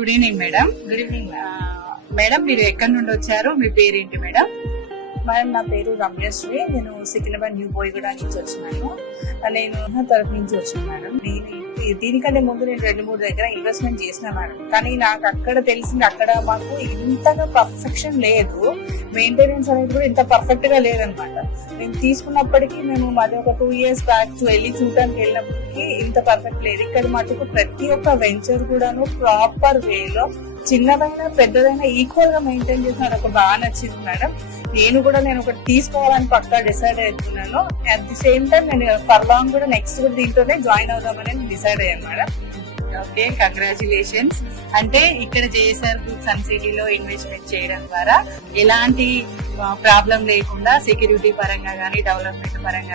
Good evening madam. Good evening madam మీరు ఎక్కడి నుండి వచ్చారు, మీ పేరేంటి మేడం? మేడం. నా పేరు రమ్యశ్రీ. నేను సికింద్రాబాద్ న్యూ బోయిగూడ నుంచి వచ్చినాను. నేను తరఫు నుంచి వచ్చాను మేడం. నేను దీనికంటే ముందు నేను 2-3 దగ్గర ఇన్వెస్ట్మెంట్ చేసిన మేడం. కానీ నాకు అక్కడ తెలిసింది, అక్కడ మాకు ఇంతగా పర్ఫెక్షన్ లేదు, మెయింటెనెన్స్ అనేది కూడా ఇంత పర్ఫెక్ట్ గా లేదనమాట. నేను తీసుకున్నప్పటికీ మేము మాది ఒక 2 years బ్యాక్ వెళ్ళి చూడడానికి వెళ్ళినప్పటికీ ఇంత పర్ఫెక్ట్ లేదు. ఇక్కడ మటుకు ప్రతి ఒక్క వెంచర్ కూడాను ప్రాపర్ వేలో చిన్నదైనా పెద్దదైనా ఈక్వల్ గా మెయింటైన్ చేసి నాకు బాగా నచ్చింది మేడం. నేను ఒకటి తీసుకోవాలని పక్కా డిసైడ్ అవుతున్నాను. అట్ ది సేమ్ టైం నేను ఫర్ లాంగ్ కూడా నెక్స్ట్ కూడా దీంట్లోనే జాయిన్ అవుదామని డిసైడ్ అయ్యాను మేడం. Okay, congratulations. అంటే ఇక్కడ జేఎస్ఆర్ గ్రూప్ సన్ సిటీలో ఇన్వెస్ట్మెంట్ చేయడం ద్వారా ఎలాంటి ప్రాబ్లం లేకుండా సెక్యూరిటీ పరంగా కానీ డెవలప్మెంట్ పరంగా